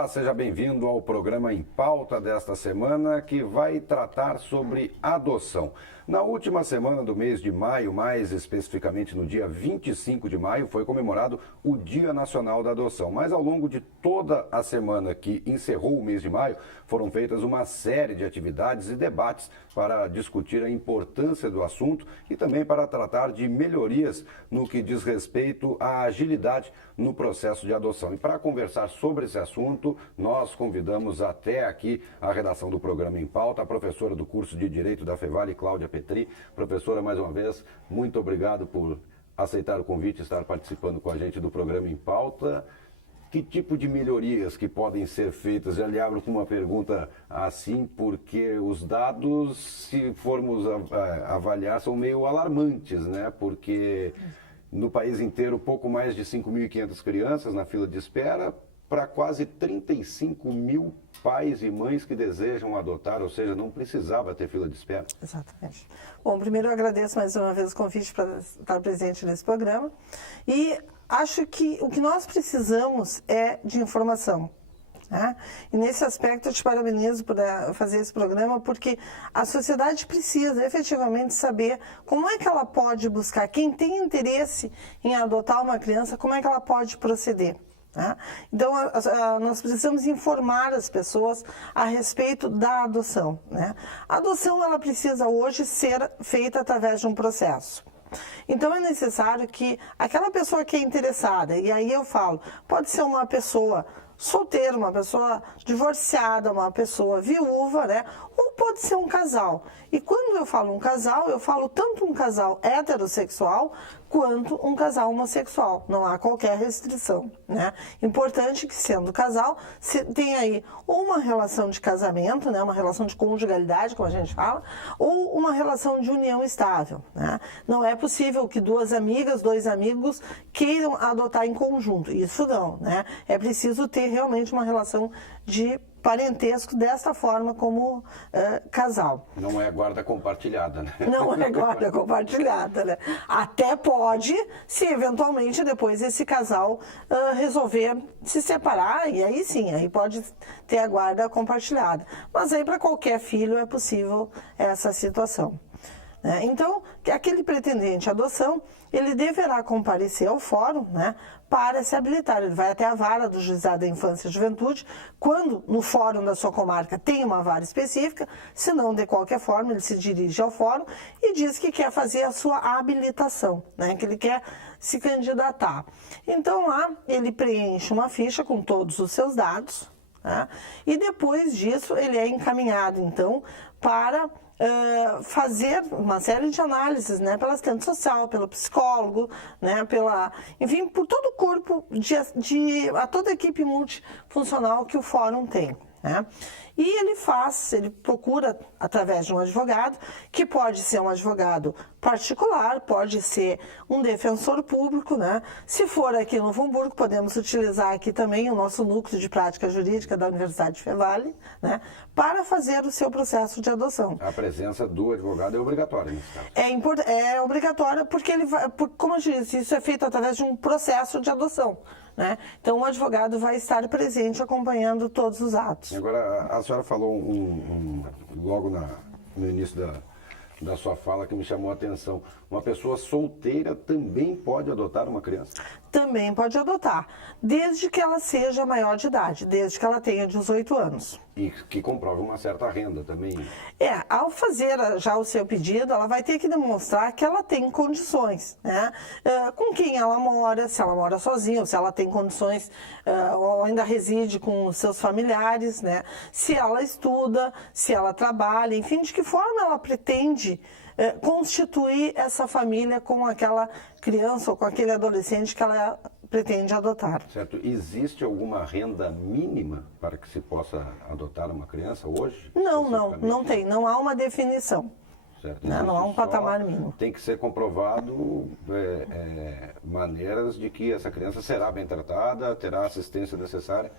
Olá, seja bem-vindo ao programa Em Pauta desta semana, que vai tratar sobre adoção. Na última semana do mês de maio, mais especificamente no dia 25 de maio, foi comemorado o Dia Nacional da Adoção. Mas ao longo de toda a semana que encerrou o mês de maio, foram feitas uma série de atividades e debates para discutir a importância do assunto e também para tratar de melhorias no que diz respeito à agilidade no processo de adoção. E para conversar sobre esse assunto, nós convidamos até aqui a redação do programa Em Pauta, a professora do curso de Direito da Fevale, Cláudia Petri. Professora, mais uma vez, muito obrigado por aceitar o convite e estar participando com a gente do programa Em Pauta. Que tipo de melhorias que podem ser feitas? Já lhe abro com uma pergunta assim, porque os dados, se formos avaliar, são meio alarmantes, né? Porque no país inteiro, pouco mais de 5.500 crianças na fila de espera, para quase 35 mil pais e mães que desejam adotar, ou seja, não precisava ter fila de espera. Exatamente. Bom, primeiro eu agradeço mais uma vez o convite para estar presente nesse programa e acho que o que nós precisamos é de informação. Né? E nesse aspecto eu te parabenizo por fazer esse programa, porque a sociedade precisa efetivamente saber como é que ela pode buscar, quem tem interesse em adotar uma criança, como é que ela pode proceder. Né? Então, nós precisamos informar as pessoas a respeito da adoção. Né? A adoção ela precisa hoje ser feita através de um processo. Então, é necessário que aquela pessoa que é interessada, e aí eu falo, pode ser uma pessoa solteira, uma pessoa divorciada, uma pessoa viúva, né? Ou pode ser um casal. E quando eu falo um casal, eu falo tanto um casal heterossexual quanto um casal homossexual. Não há qualquer restrição, né? Importante que, sendo casal, se tem aí ou uma relação de casamento, né? Uma relação de conjugalidade, como a gente fala, ou uma relação de união estável, né? Não é possível que duas amigas, dois amigos queiram adotar em conjunto. Isso não, né? É preciso ter realmente uma relação de parentesco desta forma como casal. Não é guarda compartilhada, né? Não é guarda compartilhada, né? Até pode, se eventualmente depois esse casal resolver se separar, e aí sim, aí pode ter a guarda compartilhada. Mas aí para qualquer filho é possível essa situação. Né? Então, aquele pretendente à adoção, ele deverá comparecer ao fórum, né, para se habilitar. Ele vai até a vara do Juizado da Infância e Juventude, quando no fórum da sua comarca tem uma vara específica, se não, de qualquer forma, ele se dirige ao fórum e diz que quer fazer a sua habilitação, né, que ele quer se candidatar. Então lá ele preenche uma ficha com todos os seus dados, né, e depois disso ele é encaminhado, então, para fazer uma série de análises, né, pela assistente social, pelo psicólogo, né, enfim, por todo o corpo, a toda a equipe multifuncional que o fórum tem. Né? E ele procura através de um advogado, que pode ser um advogado particular, pode ser um defensor público, né? Se for aqui em Novo Hamburgo, podemos utilizar aqui também o nosso núcleo de prática jurídica da Universidade de Fevale, né? Para fazer o seu processo de adoção. A presença do advogado é obrigatória nesse caso. É obrigatória porque como eu disse, isso é feito através de um processo de adoção. Né? Então, o advogado vai estar presente acompanhando todos os atos. Agora, a senhora falou logo no início da sua fala que me chamou a atenção. Uma pessoa solteira também pode adotar uma criança? Também pode adotar, desde que ela seja maior de idade, desde que ela tenha 18 anos. E que comprove uma certa renda também. Ao fazer já o seu pedido, ela vai ter que demonstrar que ela tem condições, né? Com quem ela mora, se ela mora sozinha, ou se ela tem condições, ou ainda reside com os seus familiares, né? Se ela estuda, se ela trabalha, enfim, de que forma ela pretende constituir essa família com aquela criança ou com aquele adolescente que ela pretende adotar. Certo. Existe alguma renda mínima para que se possa adotar uma criança hoje? Não tem. Não há uma definição. Certo. Não há um patamar mínimo. Tem que ser comprovado maneiras de que essa criança será bem tratada, terá a assistência necessária,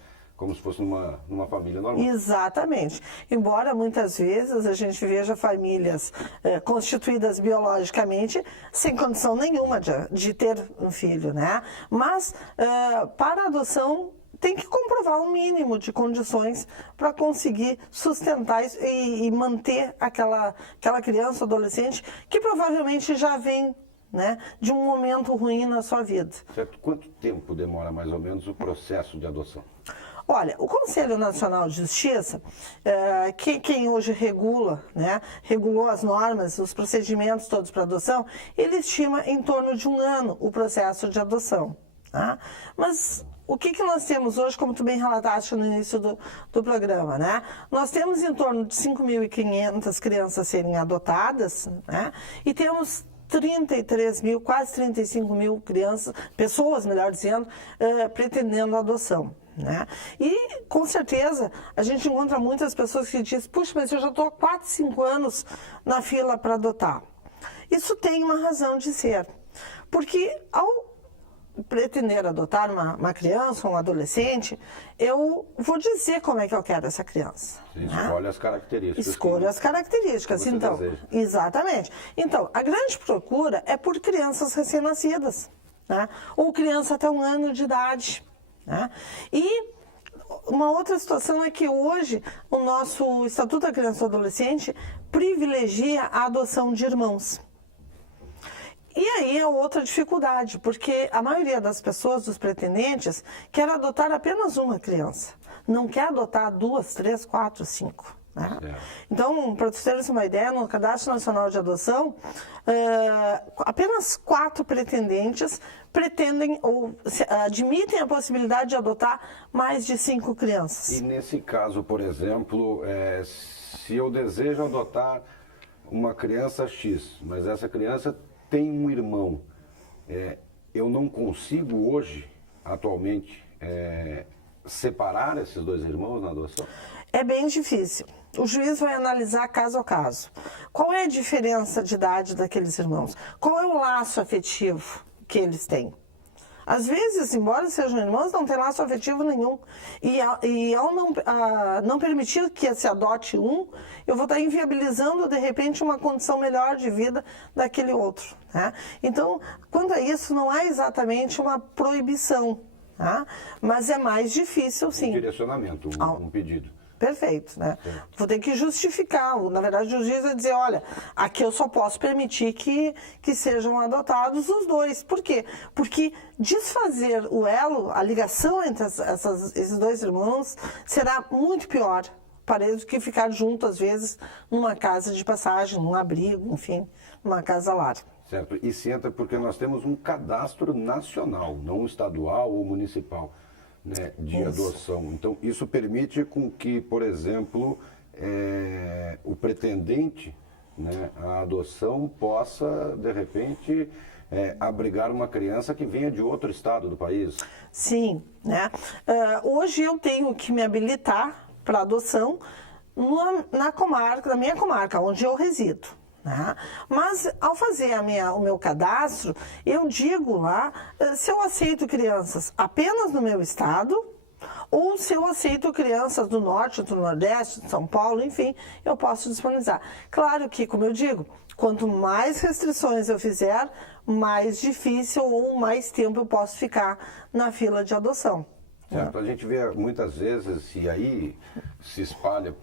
como se fosse numa família normal. Exatamente. Embora muitas vezes a gente veja famílias constituídas biologicamente sem condição nenhuma de ter um filho, né? Mas para a adoção tem que comprovar um mínimo de condições para conseguir sustentar e manter aquela criança, adolescente, que provavelmente já vem, né, de um momento ruim na sua vida. Certo. Quanto tempo demora mais ou menos o processo de adoção? Olha, o Conselho Nacional de Justiça, quem hoje regula, né, regulou as normas, os procedimentos todos para adoção, ele estima em torno de 1 ano o processo de adoção. Tá? Mas o que nós temos hoje, como tu bem relataste no início do programa, né? Nós temos em torno de 5.500 crianças a serem adotadas, né? E temos 33 mil, quase 35 mil crianças, pessoas, melhor dizendo, pretendendo adoção. Né? E, com certeza, a gente encontra muitas pessoas que dizem, puxa, mas eu já estou há 4, 5 anos na fila para adotar. Isso tem uma razão de ser, porque ao pretender adotar uma criança, um adolescente, eu vou dizer como é que eu quero essa criança. Você escolhe as características. Escolho as características, então. Deseja. Exatamente. Então, a grande procura é por crianças recém-nascidas, né? Ou criança até 1 ano de idade. Né? E uma outra situação é que hoje o nosso Estatuto da Criança e do Adolescente privilegia a adoção de irmãos. E aí é outra dificuldade, porque a maioria das pessoas, dos pretendentes, quer adotar apenas uma criança. Não quer adotar 2, 3, 4, 5. Né? Então, para tu teres uma ideia, no Cadastro Nacional de Adoção, apenas 4 pretendentes pretendem ou admitem a possibilidade de adotar mais de 5 crianças. E nesse caso, por exemplo, se eu desejo adotar uma criança X, mas essa criança tem um irmão, eu não consigo hoje, atualmente, separar esses 2 irmãos na adoção? É bem difícil. O juiz vai analisar caso a caso. Qual é a diferença de idade daqueles irmãos? Qual é o laço afetivo que eles têm? Às vezes, embora sejam irmãos, não tem laço afetivo nenhum. E ao não permitir que se adote um, eu vou estar inviabilizando, de repente, uma condição melhor de vida daquele outro. Né? Então, quanto a isso, não há exatamente uma proibição. Tá? Mas é mais difícil, sim. Um direcionamento, um pedido. Perfeito, né? Vou ter que justificar. Na verdade, o juiz vai dizer, olha, aqui eu só posso permitir que sejam adotados os 2. Por quê? Porque desfazer o elo, a ligação entre esses 2 irmãos, será muito pior para eles do que ficar junto, às vezes, numa casa de passagem, num abrigo, enfim, numa casa-lar. Certo. E se entra porque nós temos um cadastro nacional, não estadual ou municipal. Né, de adoção. Então, isso permite com que, por exemplo, o pretendente, né, à adoção possa, de repente, abrigar uma criança que venha de outro estado do país. Sim. Né? Hoje eu tenho que me habilitar para adoção na minha comarca, onde eu resido. Né? Mas, ao fazer o meu cadastro, eu digo lá se eu aceito crianças apenas no meu estado ou se eu aceito crianças do norte, do nordeste, de São Paulo, enfim, eu posso disponibilizar. Claro que, como eu digo, quanto mais restrições eu fizer, mais difícil ou mais tempo eu posso ficar na fila de adoção. Certo. A gente vê muitas vezes, e aí se espalha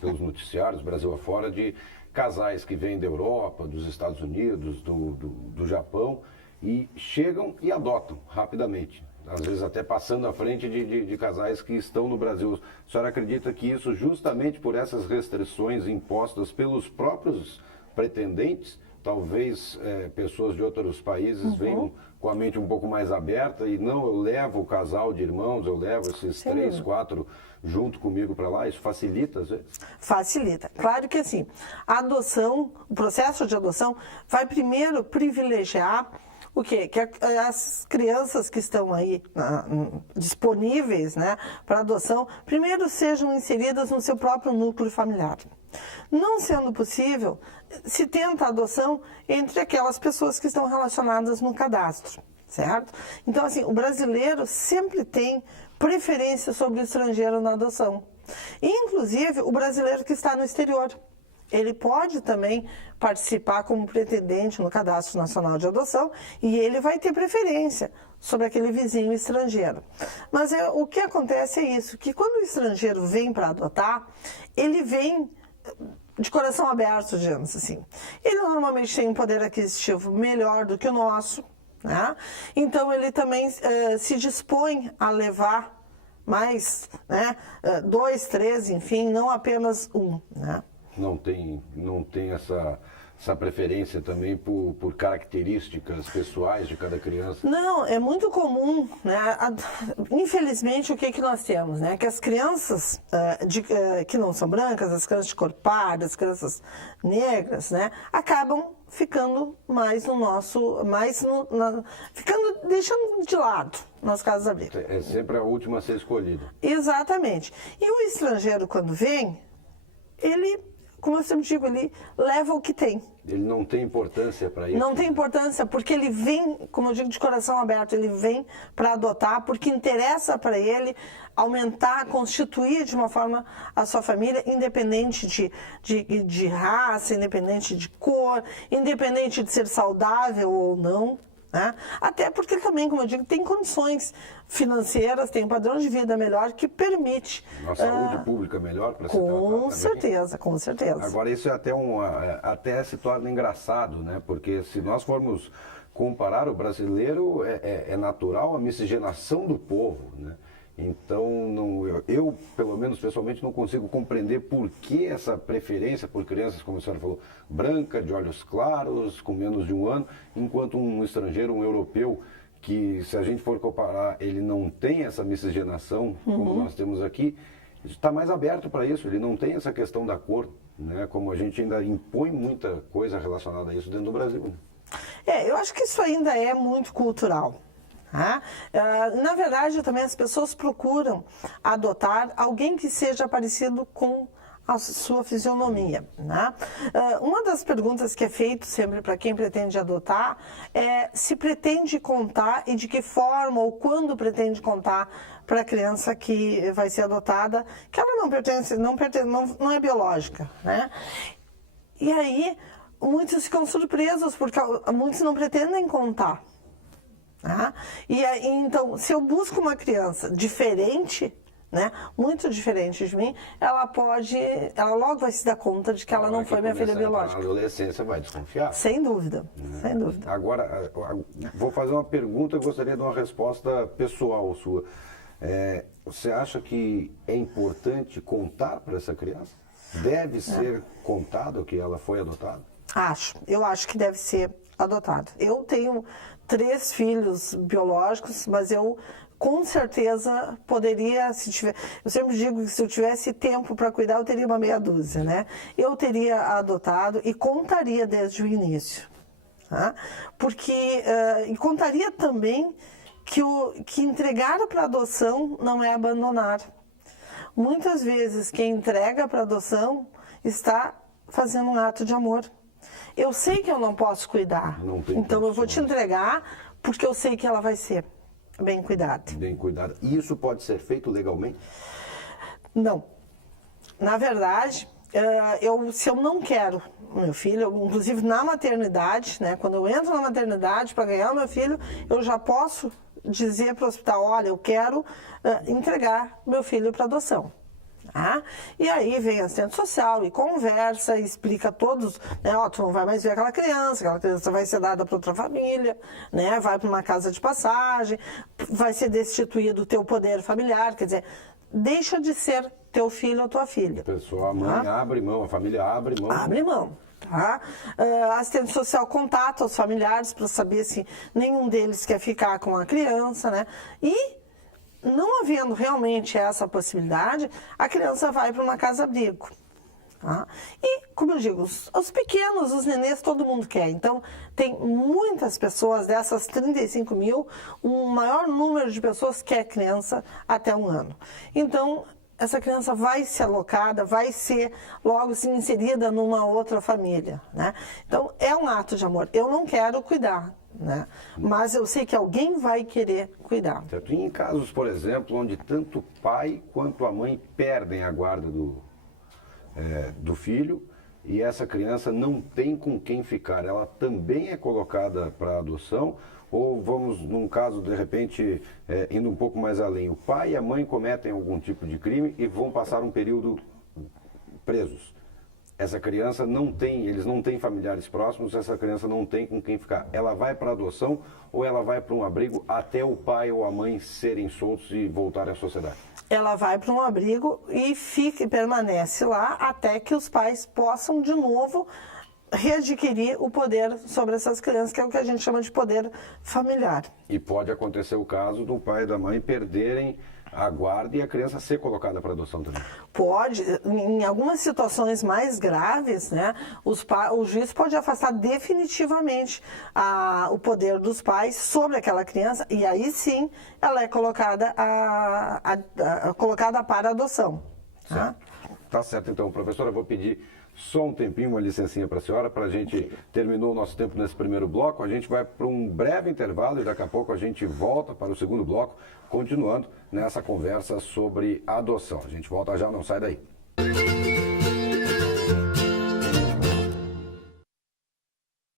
pelos noticiários, Brasil afora, de casais que vêm da Europa, dos Estados Unidos, do Japão, e chegam e adotam rapidamente. Às vezes até passando à frente de casais que estão no Brasil. A senhora acredita que isso, justamente por essas restrições impostas pelos próprios pretendentes, talvez pessoas de outros países venham com a mente um pouco mais aberta e não, eu levo o casal de irmãos, eu levo esses 3, 4 junto comigo para lá, isso facilita às vezes? Facilita. Claro que assim, a adoção, o processo de adoção vai primeiro privilegiar o quê? Que as crianças que estão aí disponíveis, né, para adoção, primeiro sejam inseridas no seu próprio núcleo familiar. Não sendo possível, se tenta a adoção entre aquelas pessoas que estão relacionadas no cadastro, certo? Então, assim, o brasileiro sempre tem preferência sobre o estrangeiro na adoção. Inclusive, o brasileiro que está no exterior. Ele pode também participar como pretendente no Cadastro Nacional de Adoção e ele vai ter preferência sobre aquele vizinho estrangeiro. Mas o que acontece é isso, que quando o estrangeiro vem para adotar, ele vem de coração aberto, digamos assim. Ele normalmente tem um poder aquisitivo melhor do que o nosso, né? Então ele também se dispõe a levar mais, né? 2, 3, enfim, não apenas um, né? Não tem essa preferência também por características pessoais de cada criança? Não, é muito comum, né? Infelizmente, o que nós temos, né? Que as crianças que não são brancas, as crianças de cor parda, as crianças negras, né? Acabam ficando mais no nosso, ficando, deixando de lado nas casas abrigo. É sempre a última a ser escolhida. Exatamente. E o estrangeiro, quando vem, ele, como eu sempre digo, ele leva o que tem. Ele não tem importância para isso? Não tem importância, porque ele vem, como eu digo, de coração aberto, ele vem para adotar, porque interessa para ele aumentar, constituir de uma forma a sua família, independente de raça, independente de cor, independente de ser saudável ou não. Né? Até porque também, como eu digo, tem condições financeiras, tem um padrão de vida melhor que permite... Uma saúde pública melhor para se tratar Com certeza, com certeza. Agora, isso é até se torna engraçado, né? Porque se nós formos comparar o brasileiro, é natural a miscigenação do povo, né? Então, eu, pelo menos pessoalmente, não consigo compreender por que essa preferência por crianças, como a senhora falou, branca, de olhos claros, com menos de 1 ano, enquanto um estrangeiro, um europeu, que se a gente for comparar, ele não tem essa miscigenação, como nós temos aqui, está mais aberto para isso, ele não tem essa questão da cor, né? Como a gente ainda impõe muita coisa relacionada a isso dentro do Brasil. Né? Eu acho que isso ainda é muito cultural. Na verdade, também as pessoas procuram adotar alguém que seja parecido com a sua fisionomia. Né? Uma das perguntas que é feita sempre para quem pretende adotar é se pretende contar e de que forma ou quando pretende contar para a criança que vai ser adotada, que ela não é biológica. Né? E aí, muitos ficam surpresos, porque muitos não pretendem contar. E aí, então, se eu busco uma criança diferente, né, muito diferente de mim, ela logo vai se dar conta de que ela não foi minha filha biológica. Na adolescência vai desconfiar. Sem dúvida, sem dúvida. Agora, vou fazer uma pergunta e gostaria de uma resposta pessoal sua. Você acha que é importante contar para essa criança? Deve ser contado que ela foi adotada? Eu acho que deve ser adotado. Eu tenho 3 filhos biológicos, mas eu com certeza poderia, eu sempre digo que se eu tivesse tempo para cuidar, eu teria uma meia dúzia, né? Eu teria adotado e contaria desde o início. Porque, e contaria também que entregar para adoção não é abandonar. Muitas vezes quem entrega para adoção está fazendo um ato de amor. Eu sei que eu não posso cuidar, então eu vou te entregar porque eu sei que ela vai ser bem cuidada. Bem cuidada. E isso pode ser feito legalmente? Não. Na verdade, se eu não quero meu filho, inclusive na maternidade, né, quando eu entro na maternidade para ganhar o meu filho, eu já posso dizer para o hospital, olha, eu quero entregar meu filho para adoção. E aí vem a assistente social e conversa, e explica todos, né, tu não vai mais ver aquela criança vai ser dada para outra família, né, vai para uma casa de passagem, vai ser destituído do teu poder familiar, quer dizer, deixa de ser teu filho ou tua filha. A mãe abre mão, a família abre mão. Abre mão. A assistente social contata os familiares para saber se nenhum deles quer ficar com a criança, né, e não havendo realmente essa possibilidade, a criança vai para uma casa-abrigo. E, como eu digo, os pequenos, os nenês, todo mundo quer. Então, tem muitas pessoas, dessas 35 mil, um maior número de pessoas quer criança até 1 ano. Então, essa criança vai ser alocada, vai ser logo assim, inserida numa outra família. Né? Então, é um ato de amor. Eu não quero cuidar. Né? Mas eu sei que alguém vai querer cuidar. Certo. E em casos, por exemplo, onde tanto o pai quanto a mãe perdem a guarda do filho e essa criança não tem com quem ficar, ela também é colocada para adoção Ou vamos, num caso, de repente, indo um pouco mais além, o pai e a mãe cometem algum tipo de crime e vão passar um período presos. Essa criança eles não têm familiares próximos, essa criança não tem com quem ficar. Ela vai para adoção ou ela vai para um abrigo até o pai ou a mãe serem soltos e voltarem à sociedade? Ela vai para um abrigo e permanece lá até que os pais possam de novo readquirir o poder sobre essas crianças, que é o que a gente chama de poder familiar. E pode acontecer o caso do pai e da mãe perderem a guarda e a criança ser colocada para adoção também. Pode, em algumas situações mais graves, né, o juiz pode afastar definitivamente o poder dos pais sobre aquela criança e aí sim ela é colocada para adoção. Tá? Tá certo, então, professora, eu vou pedir só um tempinho, uma licencinha para a senhora, para a gente terminou o nosso tempo nesse primeiro bloco. A gente vai para um breve intervalo e daqui a pouco a gente volta para o segundo bloco, continuando nessa conversa sobre adoção. A gente volta já, não sai daí.